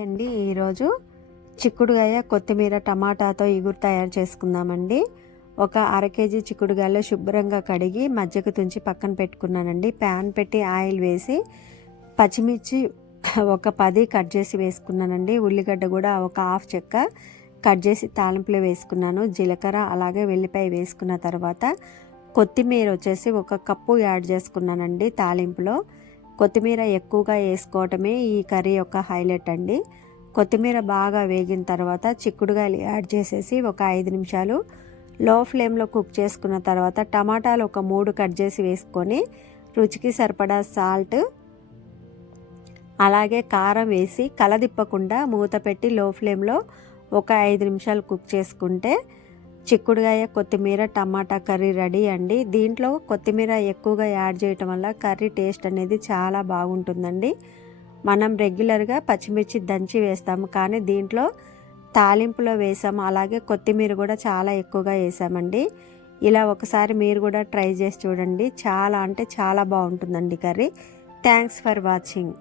అండి ఈరోజు చిక్కుడుగాయ కొత్తిమీర టమాటాతో ఇగురు తయారు చేసుకుందామండి. ఒక అర కేజీ చిక్కుడుగాయలు శుభ్రంగా కడిగి మజ్జిగ తుంచి పక్కన పెట్టుకున్నానండి. ప్యాన్ పెట్టి ఆయిల్ వేసి పచ్చిమిర్చి ఒక 10 కట్ చేసి వేసుకున్నానండి. ఉల్లిగడ్డ కూడా ఒక హాఫ్ చెక్క కట్ చేసి తాలింపులో వేసుకున్నాను. జీలకర్ర అలాగే వెల్లిపాయ వేసుకున్న తర్వాత కొత్తిమీర వచ్చేసి ఒక కప్పు యాడ్ చేసుకున్నానండి. తాలింపులో కొత్తిమీర ఎక్కువగా వేసుకోవటమే ఈ కర్రీ యొక్క హైలైట్ అండి. కొత్తిమీర బాగా వేగిన తర్వాత చిక్కుడుగాయలు యాడ్ చేసేసి ఒక 5 నిమిషాలు లో ఫ్లేమ్లో కుక్ చేసుకున్న తర్వాత టమాటాలు ఒక 3 కట్ చేసి వేసుకొని రుచికి సరిపడా సాల్ట్ అలాగే కారం వేసి కలదిప్పకుండా మూత పెట్టి లో ఫ్లేమ్లో ఒక 5 నిమిషాలు కుక్ చేసుకుంటే చిక్కుడుగాయ కొత్తిమీర టమాటా కర్రీ రెడీ అండి. దీంట్లో కొత్తిమీర ఎక్కువగా యాడ్ చేయటం వల్ల కర్రీ టేస్ట్ అనేది చాలా బాగుంటుందండి. మనం రెగ్యులర్గా పచ్చిమిర్చి దంచి వేస్తాము, కానీ దీంట్లో తాలింపులో వేసాము. అలాగే కొత్తిమీర కూడా చాలా ఎక్కువగా వేసామండి. ఇలా ఒకసారి మీరు కూడా ట్రై చేసి చూడండి. చాలా అంటే చాలా బాగుంటుందండి కర్రీ. Thanks for watching.